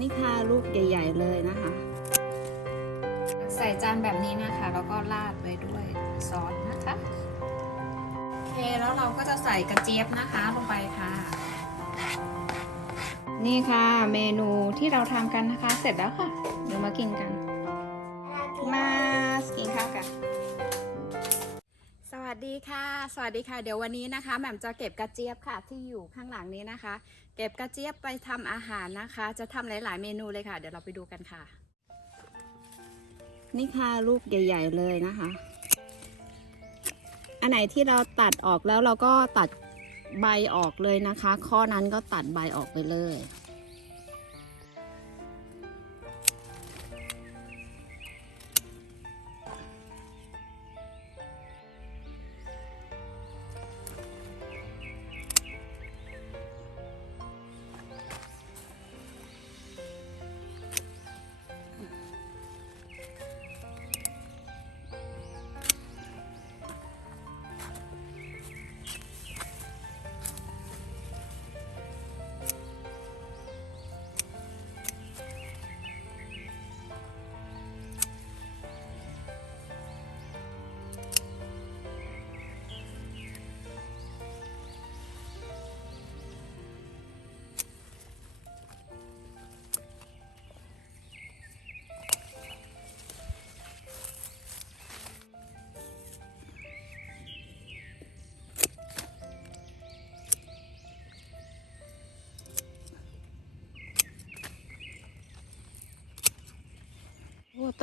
นี่ค่ะลูกใหญ่ ๆ เลยนะคะ ใส่จานแบบนี้นะคะ แล้วก็ราดไปด้วยซอสนะคะโอเคแล้วเราก็จะใส่กระเจี๊ยบนะคะลงไปค่ะ นี่ค่ะเมนูที่เราทำกันนะคะ เสร็จแล้วค่ะ เดี๋ยวมากินกันมากินข้าวกันสวัส ดีค่ะ สวัสดีค่ะ เดี๋ยววันนี้นะคะแหม่มจะเก็บกระเจี๊ยบค่ะที่อยู่ข้างหลังนี้นะคะ เก็บกระเจี๊ยบไปทำอาหารนะคะ จะทำหลาย ๆ เมนูเลยค่ะ เดี๋ยวเราไปดูกันค่ะ นี่ค่ะลูกใหญ่ ๆ เลยนะคะ อันไหนที่เราตัดออกแล้วเราก็ตัดใบออกเลยนะคะ ข้อนั้นก็ตัดใบออกไปเลย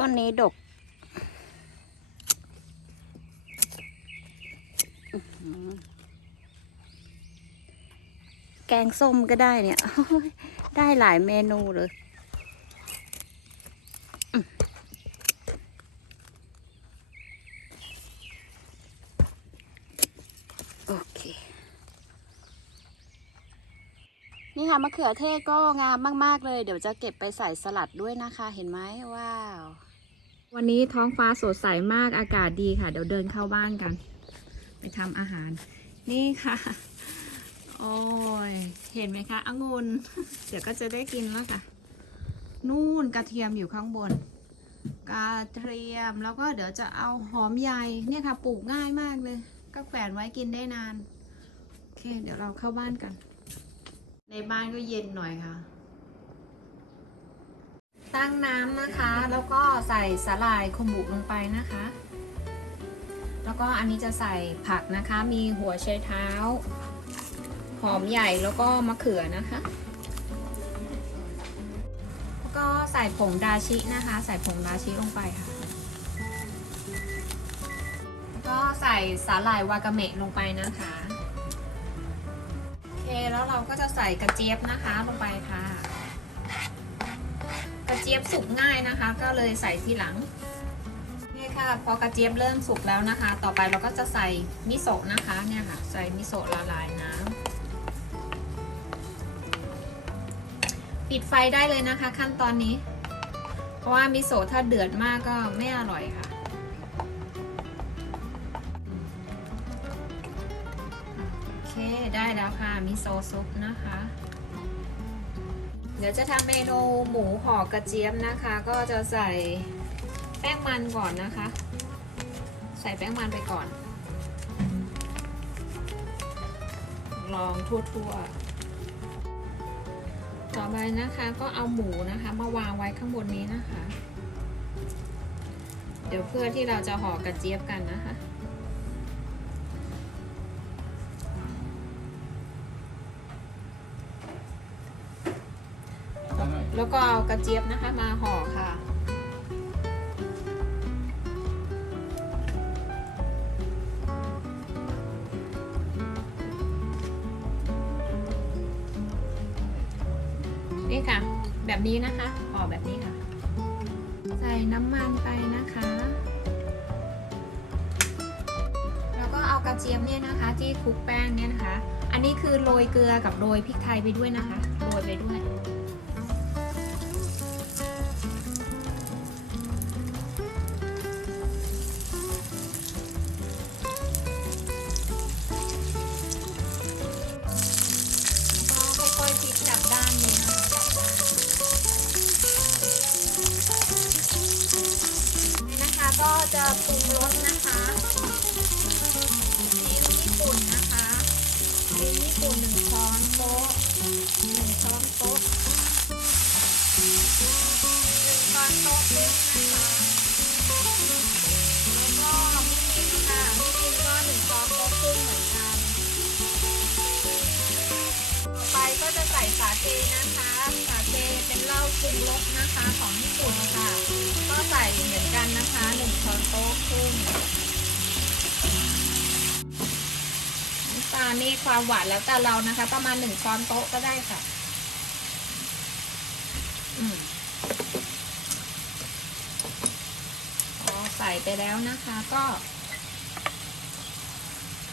นนี้ดก แกงส้มก็ได้เนี่ย ได้หลายเมนูเลยโอเค นี่ค่ะมะเขือเทศก็งามมาก ๆ เลย เดี๋ยวจะเก็บไปใส่สลัดด้วยนะคะ เห็นไหมว้าว วันนี้ท้องฟ้าสดใสมากอากาศดีค่ะ เดี๋ยวเดินเข้าบ้านกัน ไปทำอาหาร นี่ค่ะ โอ้ย เห็นไหมคะองุ่นเดี๋ยวก็จะได้กินแล้วค่ะ นู่นกระเทียมอยู่ข้างบน กระเทียมแล้วก็เดี๋ยวจะเอาหอมใหญ่เนี่ยค่ะ ปลูกง่ายมากเลย ก็แขวนไว้กินได้นาน โอเค เดี๋ยวเราเข้าบ้านกัน ในบ้านก็เย็นหน่อยค่ะ ตั้งน้ำนะคะ แล้วก็ใส่สาหร่ายคมบุลงไปนะคะ แล้วก็อันนี้จะใส่ผักนะคะ มีหัวไชเท้า หอมใหญ่แล้วก็มะเขือนะคะ แล้วก็ใส่ผงดาชินะคะ ใส่ผงดาชิลงไปค่ะ แล้วก็ใส่สาหร่ายวากาเมะลงไปนะคะโอเคแล้วเราก็จะใส่กระเจี๊ยบนะคะลงไปค่ะ กระเจี๊ยบสุกง่ายนะคะ ก็เลยใส่ทีหลังนี่ค่ะพอกระเจี๊ยบเริ่มสุกแล้วนะคะ ต่อไปเราก็จะใส่มิโซะนะคะเนี่ยค่ะ ใส่มิโซะละลายน้ำปิดไฟได้เลยนะคะ ขั้นตอนนี้ เพราะว่ามิโซะถ้าเดือดมากก็ไม่อร่อยค่ะโอเคได้แล้วค่ะมิโซะซุปนะคะ เดี๋ยวจะทำเมนูหมูห่อกระเจี๊ยบนะคะ ก็จะใส่แป้งมันก่อนนะคะ ใส่แป้งมันไปก่อน ลองทั่วๆ ต่อไปนะคะก็เอาหมูนะคะ มาวางไว้ข้างบนนี้นะคะ เดี๋ยวเพื่อที่เราจะห่อกระเจี๊ยบกันนะคะ แล้วก็เอากระเจี๊ยบนะคะมาห่อค่ะ นี่ค่ะ แบบนี้นะคะห่อแบบนี้ค่ะ ใส่น้ำมันไปนะคะ แล้วก็เอากระเจี๊ยบเนี่ยนะคะ ที่คลุกแป้งเนี่ยนะคะ อันนี้คือโรยเกลือกับโรยพริกไทยไปด้วยนะคะ โรยไปด้วย ก็จะปรุงรสนะคะซีอิ๊วญี่ปุ่นนะคะซีอิ๊วญี่ปุ่นหนึ่งช้อนโต๊ะหนึ่งช้อนโต๊ะหนึ่งช้อนโต๊ะครึ่งนะคะแล้วก็มิรินค่ะมิรินก็หนึ่งช้อนโต๊ะครึ่งเหมือนกันต่อไปก็จะใส่สาเกนะคะสาเกเป็นเหล้าปรุงรสนะคะของญี่ปุ่นค่ะานี่ความหวานแล้วแต่เรานะคะ ประมาณหนึ่งช้อนโต๊ะก็ได้ค่ะ อืมพอใส่ไปแล้วนะคะก็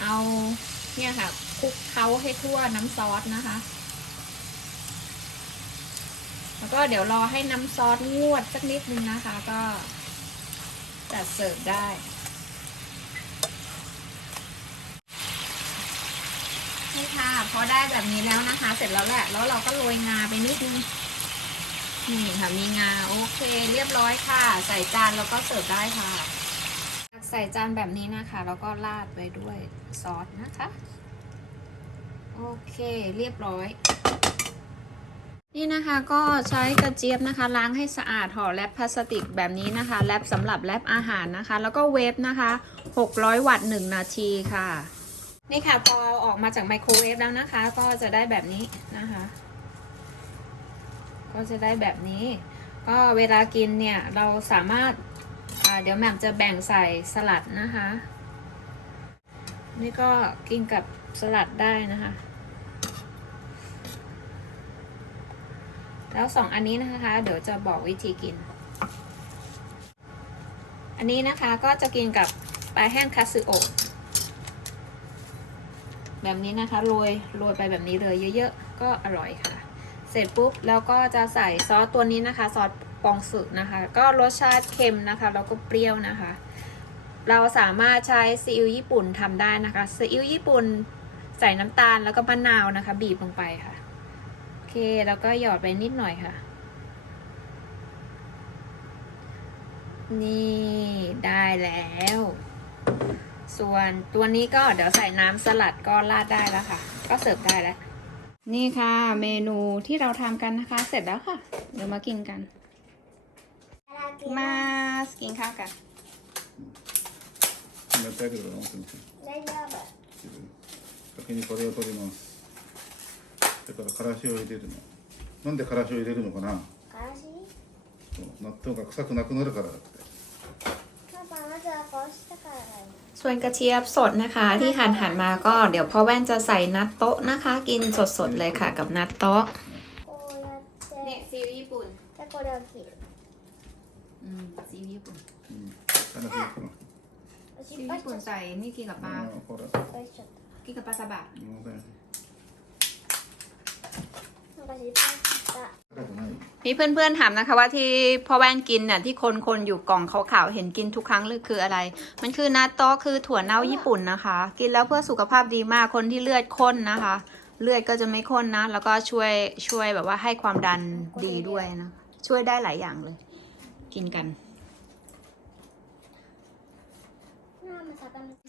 เอาเนี่ยค่ะคลุกเคล้าให้ทั่วน้ำซอสนะคะ แล้วก็เดี๋ยวรอให้น้ำซอสงวดสักนิดนึงนะคะ ก็จัดเสิร์ฟได้ นี่ค่ะ พอได้แบบนี้แล้วนะคะ เสร็จแล้วแหละ แล้วเราก็โรยงาไปนิดนึง นี่ค่ะ มีงา โอเค เรียบร้อยค่ะ ใส่จานแล้วก็เสิร์ฟได้ค่ะ ใส่จานแบบนี้นะคะ แล้วก็ราดไปด้วยซอสนะคะ โอเค เรียบร้อยนี่นะคะก็ใช้กระเจี๊ยบนะคะ ล้างให้สะอาดห่อแรปพลาสติกแบบนี้นะคะแรปสำหรับแรปอาหารนะคะ แล้วก็เวฟนะคะ 600 วัตต์1นาทีค่ะ นี่ค่ะพอเอาออกมาจากไมโครเวฟแล้วนะคะ ก็จะได้แบบนี้นะคะ ก็จะได้แบบนี้ ก็เวลากินเนี่ยเราสามารถเดี๋ยวแหม่มจะแบ่งใส่สลัดนะคะ นี่ก็กินกับสลัดได้นะคะ แล้วสองอันนี้นะคะ เดี๋ยวจะบอกวิธีกิน อันนี้นะคะก็จะกินกับปลาแห้งคาสึโอะ แบบนี้นะคะโรยโรยไปแบบนี้เลยเยอะๆ ก็อร่อยค่ะ เสร็จปุ๊บแล้วก็จะใส่ซอสตัวนี้นะคะซอสปองสึนะคะ ก็รสชาติเค็มนะคะแล้วก็เปรี้ยวนะคะ เราสามารถใช้ซีอิ๊วญี่ปุ่นทำได้นะคะซีอิ๊วญี่ปุ่นใส่น้ำตาลแล้วก็มะนาวนะคะ บีบลงไปค่ะโอเคแล้วก็หยอดไปนิดหน่อยค่ะ นี่ได้แล้ว ส่วนตัวนี้ก็เดี๋ยวใส่น้ำสลัดก็ราดได้แล้วค่ะ ก็เสิร์ฟได้แล้ว นี่ค่ะ เมนูที่เราทำกันนะคะ เสร็จแล้วค่ะ เดี๋ยวมากินกัน มากินข้าวกัน 冷たいけどな、先生。大丈夫先にこれを取ります。だからからしを入れるの。なんでからしを入れるのかな。からしそう納豆が臭くなくなるからだ ส่วนกระเทียมสดนะคะ ที่หั่นหั่นมาก็เดี๋ยวพ่อแว่นจะใส่นัตโต๊ะนะคะ กินสดๆเลยค่ะกับนัตโต๊ะ こうやって เนี่ยซีอิ๊วญี่ปุ่น でこれを切る อืมซีอิ๊วญี่ปุ่น うん。からしを ซีอิ๊วญี่ปุ่นใส่นี่กินกับปลา あほら。失敗しちゃっ กินกับปลาซาบะ もうね。た มีเพื่อนๆถามนะคะว่าที่พ่อแว่นกินน่ะที่คนคนอยู่กล่องขาวๆเห็นกินทุกครั้งเลยคืออะไร มันคือนาโต้คือถั่วเน่าญี่ปุ่นนะคะ กินแล้วเพื่อสุขภาพดีมากคนที่เลือดข้นนะคะ เลือดก็จะไม่ข้นนะ แล้วก็ช่วยช่วยแบบว่าให้ความดันดีด้วยนะ ช่วยได้หลายอย่างเลย กินกัน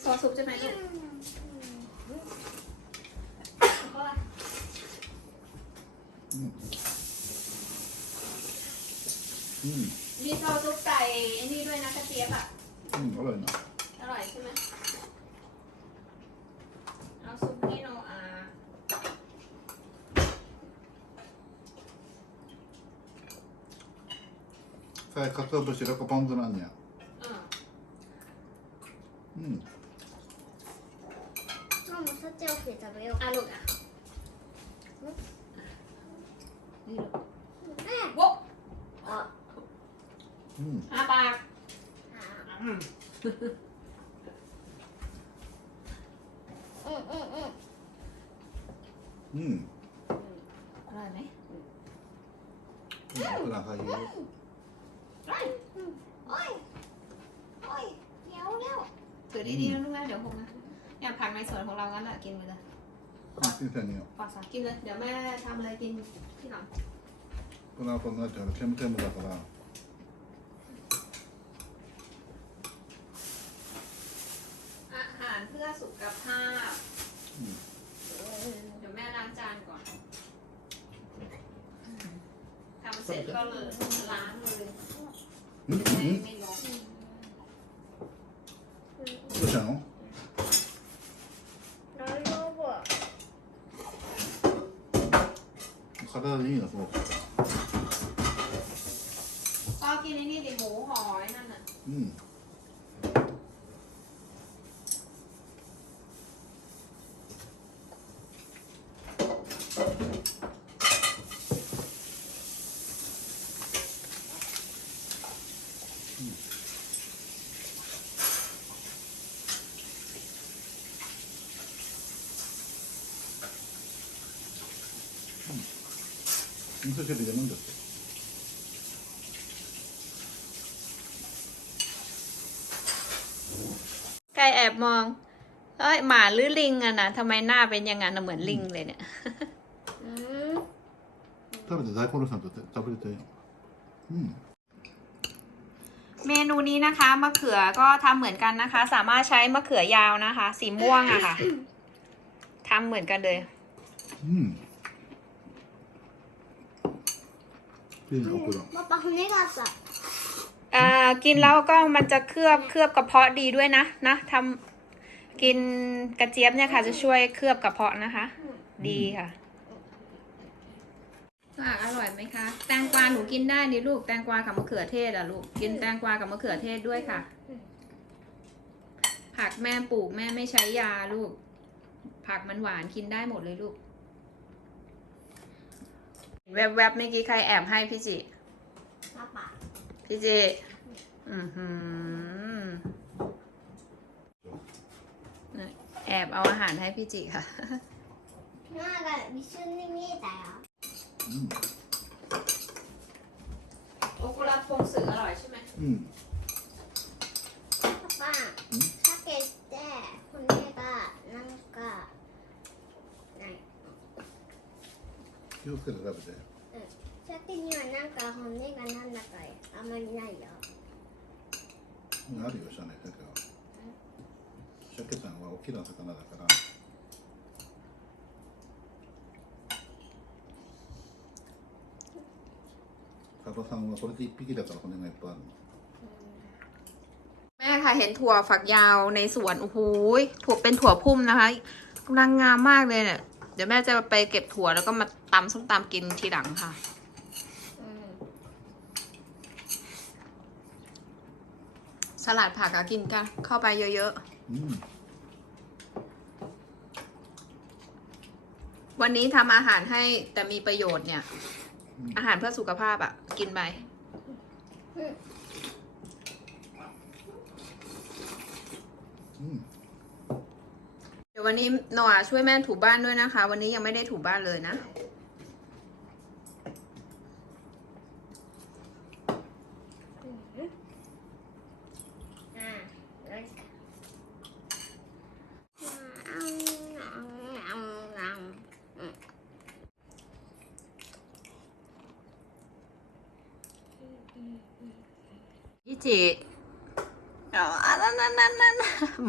ซอสซุปใช่ไหมลูก ん。 มีซอสซุปใส่ไอ้นี่ด้วยนะกระเจี๊ยบอ่ะ うん、辛いな。 อร่อยใช่ไหมเอาซุปนี่โนอา さあ、かつお節、ロコポン酢なんや。 อืม うん。ママそっち奥で食べよう อ่ะลูกอ่ะนี่ลูก อืมอาปากอืมอืมอืมอืมอืมอร่อยไหมราคาเยอะอร่อยโอ้ยโอ้ยเดี๋ยวเร็วถือดีๆนะลูกแม่เดี๋ยวหกนะเนี่ยผักในสวนของเรางั้นแหละกินไปเลยที่แค่นี้ปากสากินเลยเดี๋ยวแม่ทำอะไรกินที่หลังก็เราคนน่าจะเข้มๆมาจากเรา เสร็จก็เลยล้างเลย うんไม่ うん ไม่ลง どうしたの大丈夫体でいいのすごく ก็กินไอ้นี่ดิหมูหอยนั่นน่ะ うん 味噌汁で飲んじゃって ไก่แอบมองเอ้ยหมาหรือลิงอะนะทำไมหน้าเป็นอย่างนั้นน่ะเหมือนลิงเลยเนี่ย うん 食べて大根おろしさんと食べれてうん เมนูนี้นะคะมะเขือก็ทำเหมือนกันนะคะ สามารถใช้มะเขือยาวนะคะ สีม่วงอะค่ะทำเหมือนกันเลย うん いいねオクラパパ骨がさ อ่ากินแล้วก็มันจะเคลือบเคลือบกระเพาะดีด้วยนะนะทำกินกระเจี๊ยบเนี่ยค่ะ จะช่วยเคลือบกระเพาะนะคะ ดีค่ะค่ะอร่อยไหมคะ แตงกวาหนูกินได้นี่ลูกแตงกวากับมะเขือเทศอ่ะลูกกินแตงกวากับมะเขือเทศด้วยค่ะ ผักแม่ปลูกแม่ไม่ใช้ยาลูก ผักมันหวานกินได้หมดเลยลูก แวบๆบเมื่อกี้ใครแอบให้พี่จิ ป้าปพี่จิ อือหือแอบเอาอาหารให้พี่จิค่ะ น่ากับมิชชั่นนี่นี่แต่ 음, โอกุระพงสึออร่อยใช่ไหม. 気をつけて食べて鮭にはなんか骨がなんだかあんまりないようんあるよシャネ鮭は鮭ちゃんは大きな魚だからカバさんはこれで一匹だから骨がいっぱいあるの แม่ค่ะเห็นถั่วฝักยาวในสวน โอ้โหยถั่วเป็นถั่วพุ่มนะคะกำลังงามมากเลยเนี่ย เดี๋ยวแม่จะไปเก็บถั่วแล้วก็มา ตำส้มตำกินทีหลังค่ะ สลัดผักอะกินกัน เข้าไปเยอะๆ วันนี้ทำอาหารให้แต่มีประโยชน์เนี่ย อาหารเพื่อสุขภาพอะกินไปเดี๋ยววันนี้หนอช่วยแม่ถูบ้านด้วยนะคะ วันนี้ยังไม่ได้ถูบ้านเลยนะ พี่จิอ๋ออันนั้นนั่นนั่นนั่น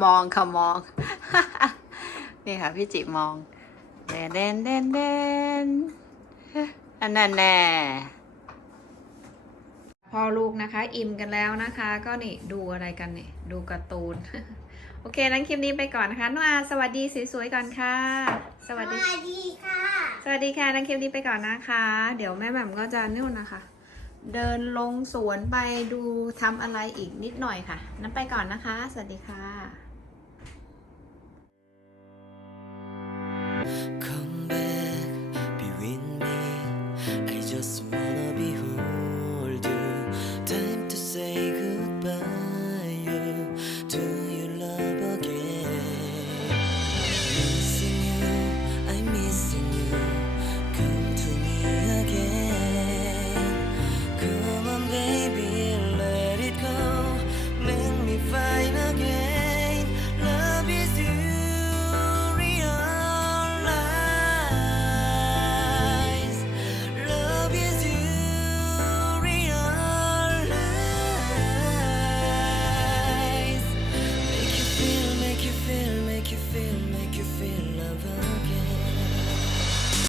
มองค่ะมอง นี่ค่ะพี่จิมองเดนเดนเดนเดนอันนั้นแน่พ่อลูกนะคะ อิ่มกันแล้วนะคะ ก็นี่ดูอะไรกันนี่ดูการ์ตูน โอเค นั้นคลิปนี้ไปก่อนนะคะน้องอาสวัสดีสวยๆก่อนค่ะสสวัวัสสดีดีค่ะ สวัสดีค่ะนักคลิปนี้ไปก่อนนะคะ เดี๋ยวแม่แหม่มก็จะนู่นนะคะ เดินลงสวนไปดูทำอะไรอีกนิดหน่อยค่ะ นั้นไปก่อนนะคะ สวัสดีค่ะ